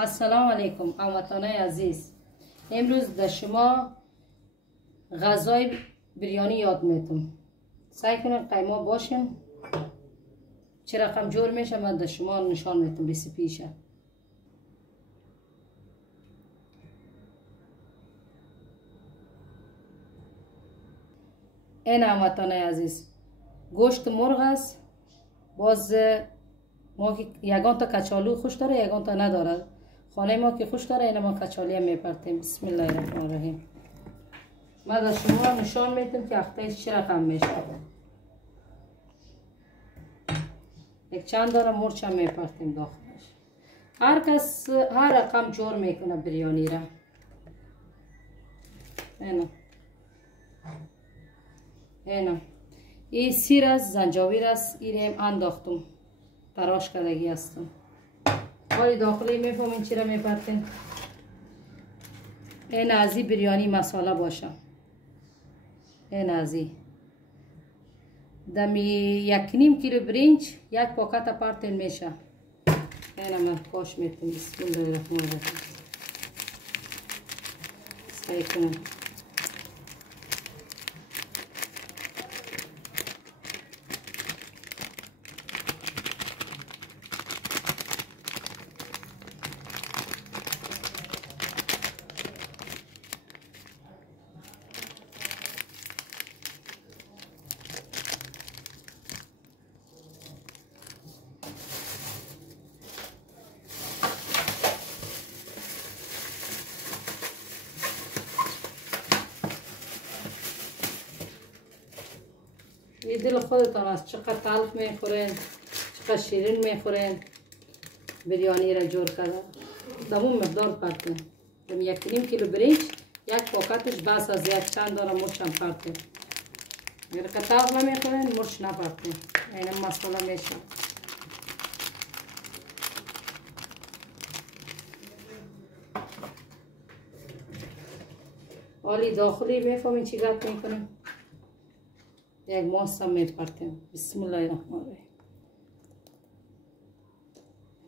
السلام علیکم هموطنان عزیز. امروز در شما غذای بریانی یاد میتونم. سعی کنید قیما باشین. چه رقم جور میشه من در شما نشان میتونم رسیپیشه. این هموطنان عزیز گوشت مرغ است. باز ما که یگان تا کچالو خوش داره یگان تا نداره. خانه ما که خوش داره اینا ما کچالی هم میپرتیم. بسم الله الرحمن الرحیم. من در شما نشان میدم که اختیش چه رقم میشه. یک چند داره مرچ هم میپرتیم داخلش. هر کس هر رقم جور میکنه بریانی را. اینا این سیر است، زنجبیل است، این هم انداختم تراش کردگی هستم. ولی داخلی میفهمین چی را میپرتین. این ازی بریانی مساله باشه. این ازی دمی 1.5 کیلو برنج یک پاکت پرتین میشه. این من کاش میتونم. بسم الله الرحمن الرحیم. سعی کنم این دل خودتان است. چقدر تلخ میخورین چقدر شیرین میخورین بریانی را جور کرده. دمون مقدار پرتین. 1.5 کیلو برنج یک پاکتش بس از یک چند داره مرچ هم پرتین. اگر که تلخ نمیخورین مرچ نپرتین. این مسئله میشه. حالی داخلی میفهمین چی گفت میکنیم. یک ماست هم میپرتیم. بسم الله الرحمن الرحیم.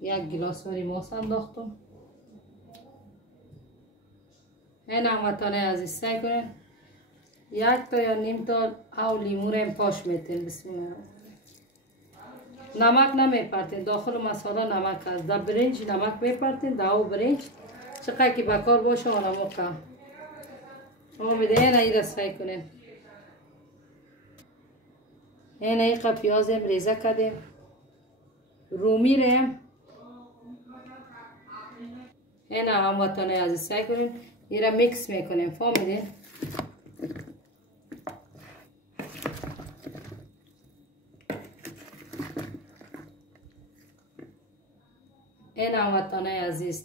یک گلاس وری ماست انداختم. این هموطنان عزیز سعی کنین یک تا یا نیم تا او لیمو را پاش میتین. بسم الله الرحمن. نمک نمیپرتین. داخل مساله نمک است. در برنج نمک میپرتین. در او برنج چقدر که بکار باشه و نمک شما میدین. این را سعی کنین. این ایقا پیاز هم ریزه کردیم. رومی ریم این هموطنان عزیز سعی کنیم این را میکس میکنیم. فهمیدین؟ این هموطنان عزیز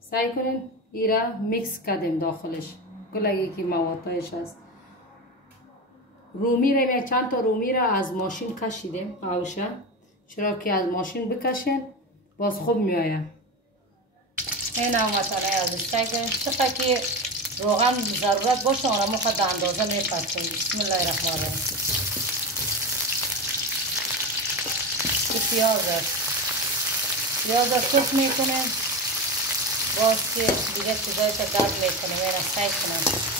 سعی کنیم این را میکس کردیم داخلش. کلگی که موادش هست. رومی را یک چند تا رومی را از ماشین کشیدیم. اوشه چرا که از ماشین بکشین باز خوب میآید. این هموطنان عزیز سعی کنین چقدر که روغن ضرورت باشه آن ما خود اندازه میپرتیم. بسم الله الرحمن الرحیم. این پیاز است. پیاز را سرخ میکنیم باز که دیگه چیزای تا گرد میکنیم. این را سعی کنیم